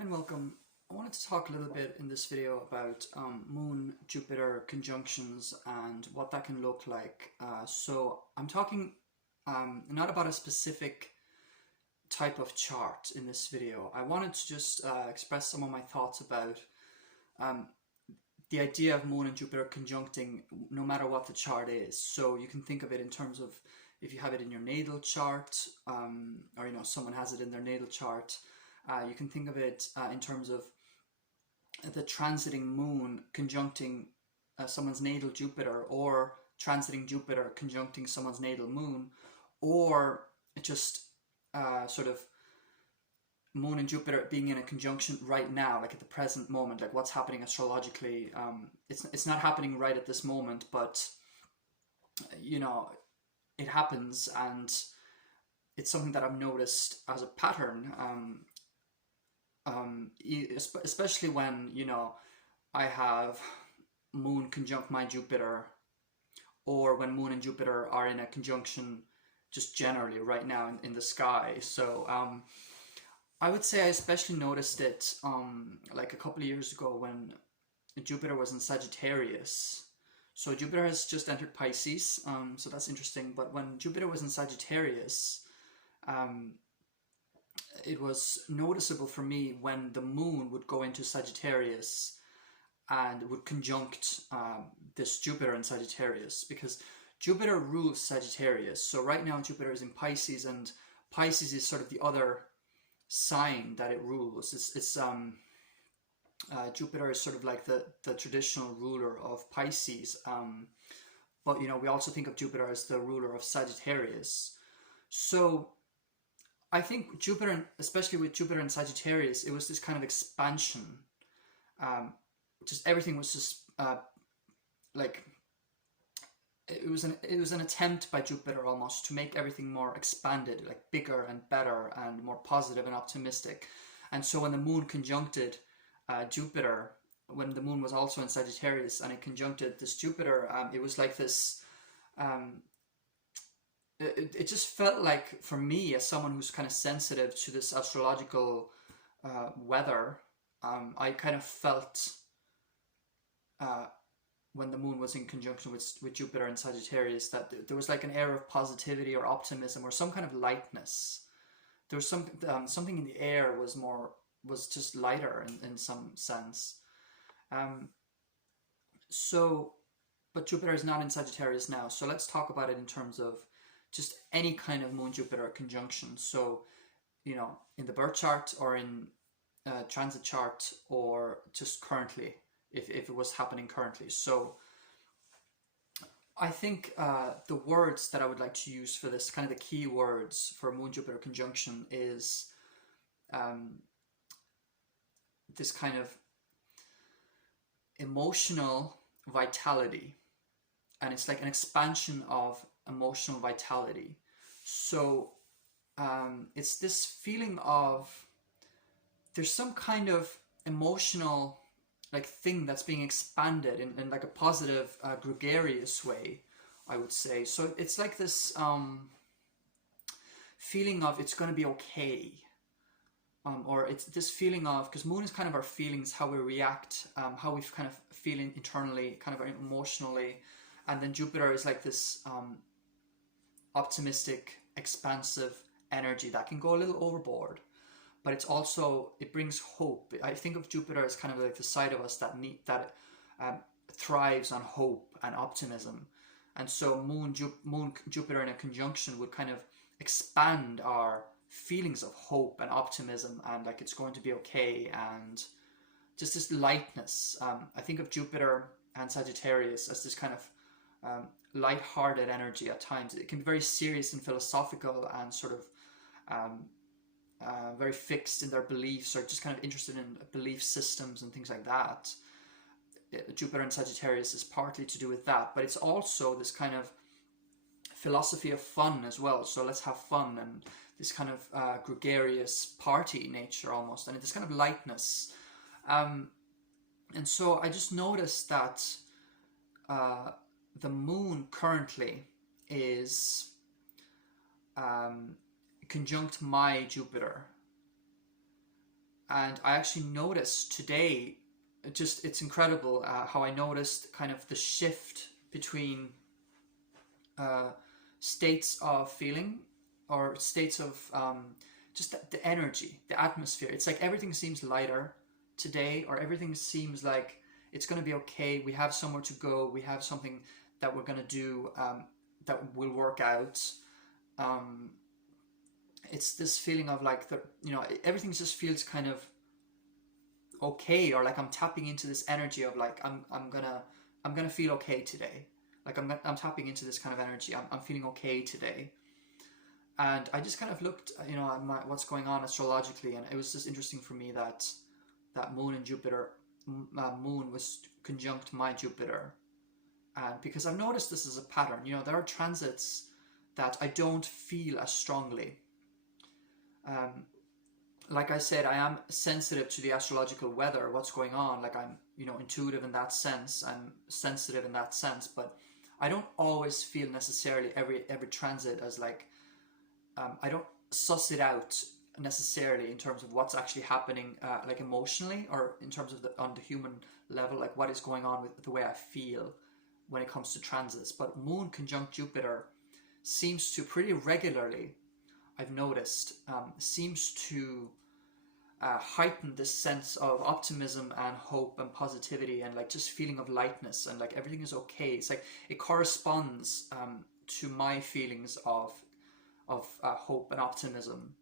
Hi and welcome. I wanted to talk a little bit in this video about Moon-Jupiter conjunctions and what that can look like. So I'm talking not about a specific type of chart in this video. I wanted to just express some of my thoughts about um, the idea of Moon and Jupiter conjuncting no matter what the chart is. So you can think of it in terms of if you have it in your natal chart, or someone has it in their natal chart. You can think of it in terms of the transiting moon conjuncting someone's natal Jupiter, or transiting Jupiter conjuncting someone's natal moon, or just sort of moon and Jupiter being in a conjunction right now, like at the present moment, like what's happening astrologically. It's not happening right at this moment, but it happens, and it's something that I've noticed as a pattern. Especially when I have Moon conjunct my Jupiter, or when Moon and Jupiter are in a conjunction just generally right now in the sky. So I would say I especially noticed it like a couple of years ago when Jupiter was in Sagittarius. So Jupiter has just entered Pisces, so that's interesting. But when Jupiter was in Sagittarius, it was noticeable for me when the moon would go into Sagittarius and would conjunct this Jupiter in Sagittarius, because Jupiter rules Sagittarius. So right now Jupiter is in Pisces, and Pisces is sort of the other sign that it rules. Jupiter is sort of like the traditional ruler of Pisces, but we also think of Jupiter as the ruler of Sagittarius. So I think Jupiter, especially with Jupiter in Sagittarius, it was this kind of expansion. Just everything was just like it was an attempt by Jupiter almost to make everything more expanded, like bigger and better and more positive and optimistic. And so when the moon conjuncted Jupiter, when the moon was also in Sagittarius and it conjuncted this Jupiter, it was like this. It just felt like, for me, as someone who's kind of sensitive to this astrological weather, I kind of felt when the moon was in conjunction with Jupiter and Sagittarius that there was like an air of positivity or optimism or some kind of lightness. There was something in the air was just lighter in some sense. But Jupiter is not in Sagittarius now, so let's talk about it in terms of just any kind of Moon-Jupiter conjunction. So, in the birth chart or in transit chart, or just currently, if it was happening currently. So I think the words that I would like to use for this, kind of the key words for Moon-Jupiter conjunction, is this kind of emotional vitality. And it's like an expansion of emotional vitality. So it's this feeling of there's some kind of emotional like thing that's being expanded in like a positive gregarious way, I would say. So it's like this feeling of it's going to be okay, or it's this feeling of, because moon is kind of our feelings, how we react, how we kind of feel internally, kind of emotionally. And then Jupiter is like this optimistic, expansive energy that can go a little overboard, but it brings hope. I think of Jupiter as kind of like the side of us that thrives on hope and optimism. And so Moon Jupiter in a conjunction would kind of expand our feelings of hope and optimism, and like it's going to be okay, and just this lightness. I think of Jupiter and Sagittarius as this kind of light-hearted energy at times. It can be very serious and philosophical and sort of very fixed in their beliefs, or just kind of interested in belief systems and things like that. Jupiter and Sagittarius is partly to do with that, but it's also this kind of philosophy of fun as well. So let's have fun, and this kind of gregarious party nature almost, and this kind of lightness. And so I just noticed that the moon currently is conjunct my Jupiter, And I actually noticed today, it's incredible how I noticed kind of the shift between states of feeling, or states of just the energy, the atmosphere. It's like everything seems lighter today, or everything seems like it's going to be okay. We have somewhere to go. We have something that we're going to do that will work out. It's this feeling of like everything just feels kind of okay, or like I'm tapping into this energy of like I'm gonna feel okay today. Like I'm tapping into this kind of energy. I'm feeling okay today. And I just kind of looked, at what's going on astrologically, and it was just interesting for me that Moon and Jupiter, Moon was conjunct my Jupiter, and because I've noticed this as a pattern. There are transits that I don't feel as strongly. Like I said, I am sensitive to the astrological weather, what's going on. Like I'm, intuitive in that sense. I'm sensitive in that sense, but I don't always feel necessarily every transit as like, I don't suss it out necessarily in terms of what's actually happening, like emotionally, or in terms of on the human level, like what is going on with the way I feel when it comes to transits. But Moon conjunct Jupiter seems to pretty regularly, I've noticed, seems to heighten this sense of optimism and hope and positivity, and like just feeling of lightness, and like everything is okay. It's like it corresponds to my feelings of hope and optimism.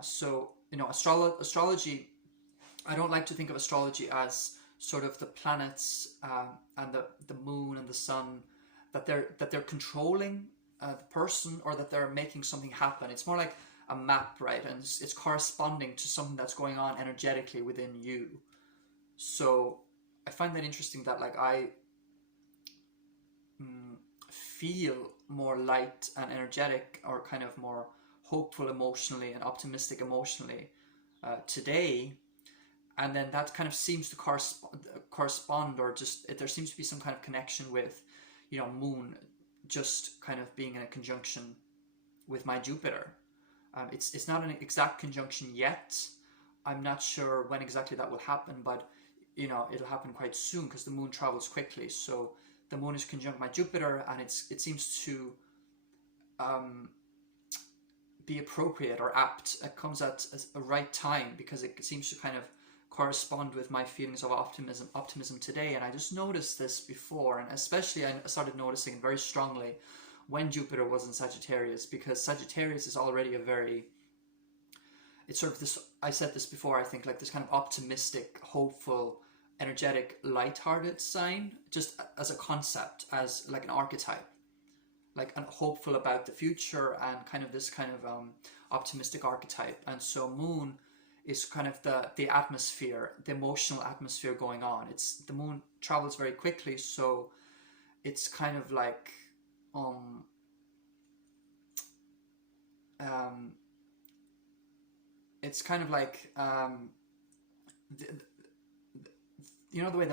So astrology, I don't like to think of astrology as sort of the planets and the moon and the sun, that they're controlling the person, or that they're making something happen. It's more like a map, right? And it's corresponding to something that's going on energetically within you. So I find that interesting, that like I feel more light and energetic, or kind of more hopeful emotionally and optimistic emotionally today. And then that kind of seems to correspond, or just there seems to be some kind of connection with Moon just kind of being in a conjunction with my Jupiter. It's not an exact conjunction yet. I'm not sure when exactly that will happen, but it'll happen quite soon, because the Moon travels quickly. So the Moon is conjunct my Jupiter, and it seems to be appropriate or apt. It comes at a right time, because it seems to kind of correspond with my feelings of optimism today. And I just noticed this before, and especially I started noticing it very strongly when Jupiter was in Sagittarius, because Sagittarius is already it's sort of this, I said this before, I think, like this kind of optimistic, hopeful, energetic, light-hearted sign, just as a concept, as like an archetype, like hopeful about the future, and kind of this kind of optimistic archetype. And so Moon is kind of the atmosphere, the emotional atmosphere going on. The Moon travels very quickly, so it's kind of like it's kind of like the way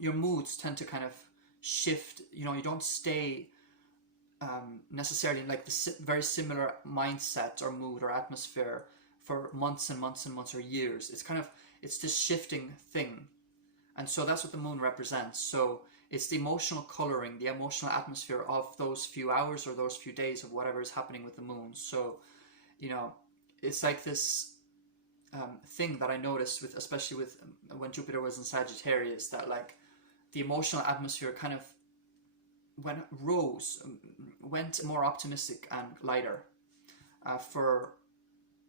your moods tend to kind of shift. You don't stay necessarily in like the very similar mindset or mood or atmosphere for months and months and months or years. It's this shifting thing. And so that's what the Moon represents. So it's the emotional coloring, the emotional atmosphere of those few hours or those few days of whatever is happening with the Moon. So, it's like this thing that I noticed especially with when Jupiter was in Sagittarius, that like the emotional atmosphere kind of went more optimistic and lighter for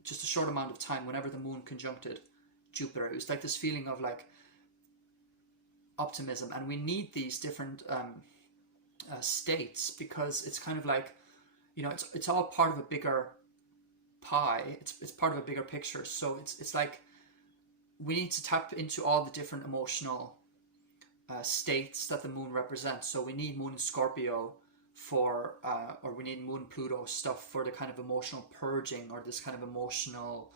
just a short amount of time whenever the Moon conjuncted Jupiter. It was like this feeling of like optimism, and we need these different states, because it's kind of like it's all part of a bigger pie. It's part of a bigger picture. So it's like we need to tap into all the different emotional states that the Moon represents. So we need Moon in Scorpio for or we need Moon Pluto stuff for the kind of emotional purging, or this kind of emotional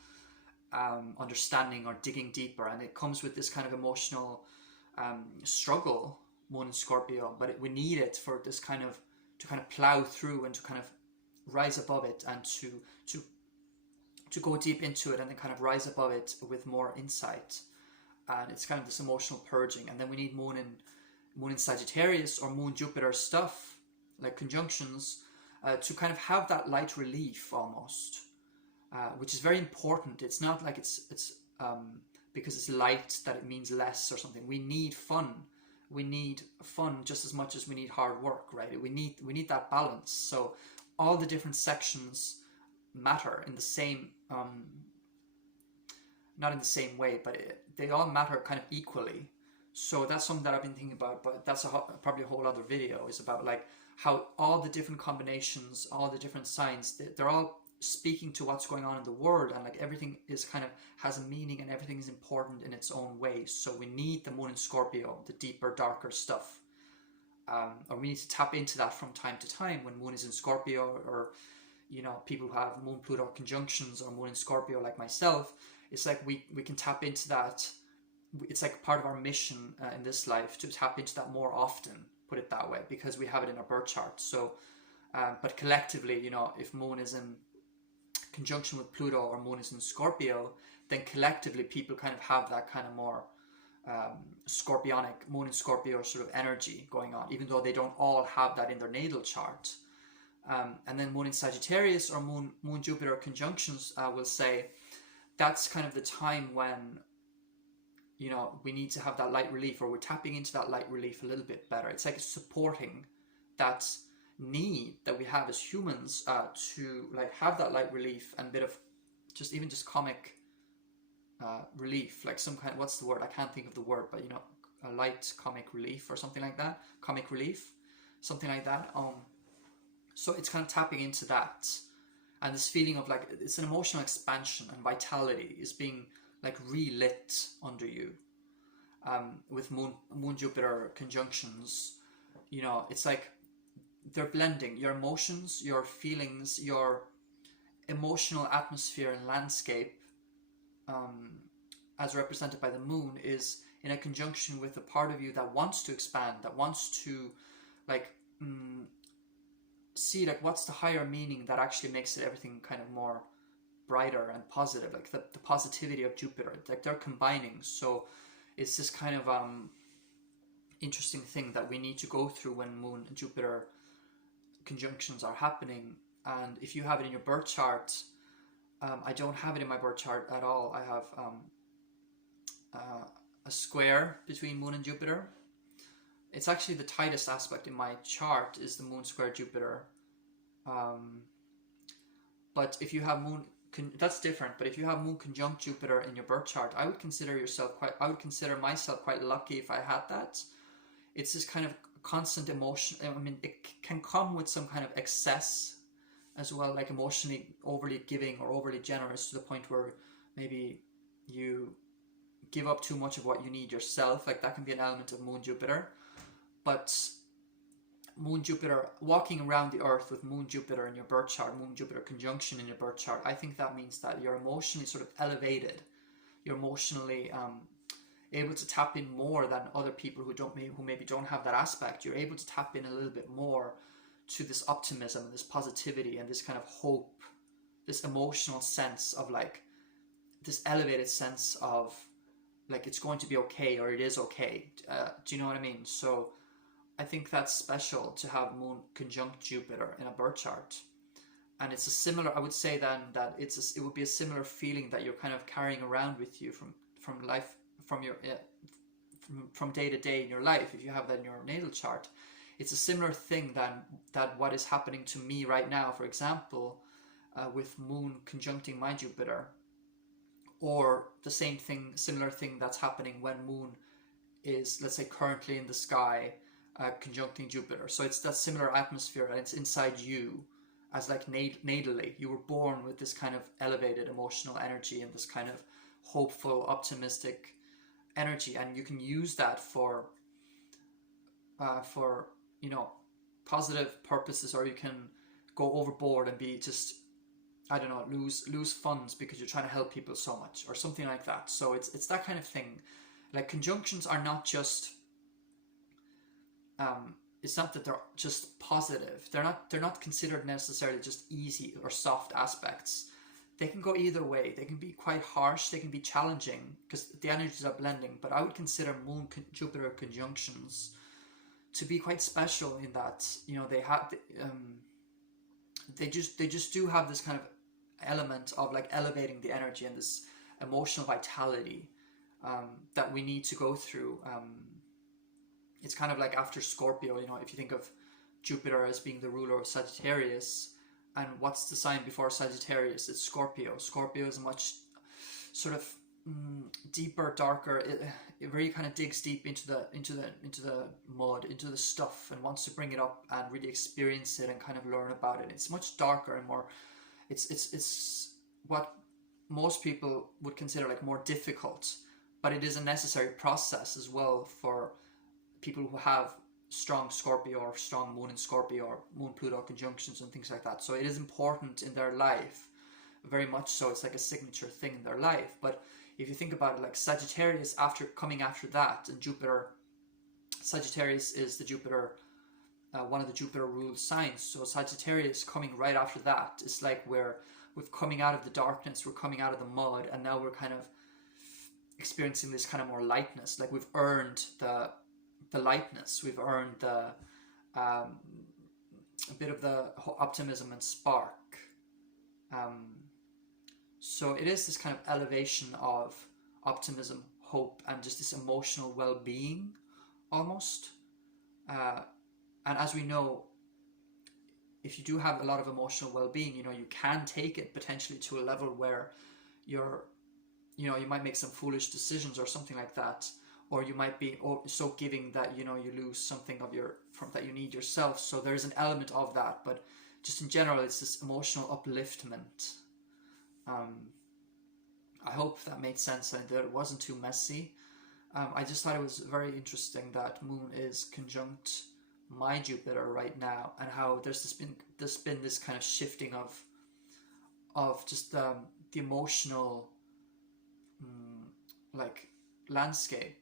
understanding, or digging deeper. And it comes with this kind of emotional struggle, Moon in Scorpio, but we need it for this to kind of plow through and to kind of rise above it, and to to go deep into it and then kind of rise above it with more insight. And it's kind of this emotional purging. And then we need Moon in Sagittarius or Moon Jupiter stuff, like conjunctions, to kind of have that light relief almost, which is very important. It's not like it's because it's light that it means less or something. We need fun. We need fun just as much as we need hard work, right? We need that balance. So all the different sections matter in the same, not in the same way, but they all matter kind of equally. So that's something that I've been thinking about, but that's probably a whole other video, is about like how all the different combinations, all the different signs, they're all speaking to what's going on in the world, and like everything is kind of has a meaning and everything is important in its own way. So we need the Moon in Scorpio, the deeper, darker stuff, or we need to tap into that from time to time when Moon is in Scorpio, or people who have Moon Pluto conjunctions or Moon in Scorpio like myself. It's like we can tap into that. It's like part of our mission in this life to tap into that more often, put it that way, because we have it in our birth chart. So but collectively, if Moon is in conjunction with Pluto or Moon is in Scorpio, then collectively people kind of have that kind of more scorpionic Moon in Scorpio sort of energy going on, even though they don't all have that in their natal chart. And then Moon in Sagittarius or Moon Jupiter conjunctions will say that's kind of the time when we need to have that light relief, or we're tapping into that light relief a little bit better. It's like supporting that need that we have as humans to like have that light relief and a bit of just comic relief, like some kind, what's the word, I can't think of the word, but a light comic relief or something like that, comic relief, something like that. So it's kind of tapping into that, and this feeling of like it's an emotional expansion and vitality is being like relit under you with Moon Jupiter conjunctions. It's like they're blending your emotions, your feelings, your emotional atmosphere and landscape, as represented by the Moon, is in a conjunction with the part of you that wants to expand, that wants to like see like what's the higher meaning that actually makes it everything kind of more brighter and positive, like the positivity of Jupiter, like they're combining. So it's this kind of interesting thing that we need to go through when Moon and Jupiter conjunctions are happening. And if you have it in your birth chart, I don't have it in my birth chart at all. I have a square between Moon and Jupiter. It's actually the tightest aspect in my chart is the Moon square Jupiter. But if you have Moon, that's different. But if you have Moon conjunct Jupiter in your birth chart, I would consider myself quite lucky if I had that. It's this kind of constant emotion. I mean, it can come with some kind of excess as well, like emotionally overly giving or overly generous to the point where maybe you give up too much of what you need yourself. Like that can be an element of Moon Jupiter. But Moon Jupiter, walking around the earth with Moon Jupiter in your birth chart, Moon Jupiter conjunction in your birth chart, I think that means that you're emotionally sort of elevated. You're emotionally able to tap in more than other people who maybe don't have that aspect. You're able to tap in a little bit more to this optimism, this positivity, and this kind of hope, this emotional sense of like this elevated sense of like it's going to be okay, or it is okay. Do you know what I mean? So I think that's special to have Moon conjunct Jupiter in a birth chart. And it's a similar, I would say then that it would be a similar feeling that you're kind of carrying around with you from life, from day to day in your life. If you have that in your natal chart, it's a similar thing that what is happening to me right now, for example, with Moon conjuncting my Jupiter, or the similar thing that's happening when Moon is, let's say, currently in the sky, conjuncting Jupiter. So it's that similar atmosphere, and it's inside you, as like natally. You were born with this kind of elevated emotional energy and this kind of hopeful, optimistic energy, and you can use that for positive purposes, or you can go overboard and be just, I don't know, lose funds because you're trying to help people so much, or something like that. So it's that kind of thing. Like conjunctions are not just it's not that they're just positive. They're not considered necessarily just easy or soft aspects. they can go either way. They can be quite harsh, they can be challenging because the energies are blending, but I would consider Moon Jupiter conjunctions to be quite special in that, you know, they have they just do have this kind of element of like elevating the energy and this emotional vitality that we need to go through. It's kind of like after Scorpio, you know, if you think of Jupiter as being the ruler of Sagittarius, and what's the sign before Sagittarius? It's Scorpio. Scorpio is a much sort of deeper, darker. It really kind of digs deep into the mud, into the stuff, and wants to bring it up and really experience it and kind of learn about it. It's much darker and more. It's what most people would consider like more difficult, but it is a necessary process as well for people who have strong Scorpio or strong Moon in Scorpio or Moon Pluto conjunctions and things like that. So it is important in their life, very much so. It's like a signature thing in their life. But if you think about it, like Sagittarius coming after that, and Jupiter, Sagittarius is the Jupiter, one of the Jupiter ruled signs. So Sagittarius coming right after that is like we've coming out of the darkness, we're coming out of the mud, and now we're kind of experiencing this kind of more lightness. Like we've earned the lightness, we've earned the a bit of the optimism and spark. So it is this kind of elevation of optimism, hope, and just this emotional well-being almost. And as we know, if you do have a lot of emotional well-being, you know, you can take it potentially to a level where you might make some foolish decisions or something like that. Or you might be so giving that, you know, you lose something of that you need yourself. So there's an element of that, but just in general, it's this emotional upliftment. I hope that made sense and that it wasn't too messy. I just thought it was very interesting that Moon is conjunct my Jupiter right now, and how there's been this kind of shifting of just the emotional like landscape.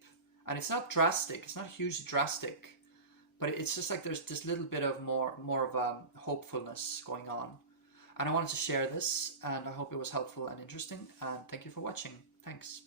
And it's not drastic, it's not hugely drastic, but it's just like there's this little bit of more of hopefulness going on. And I wanted to share this, and I hope it was helpful and interesting, and thank you for watching. Thanks.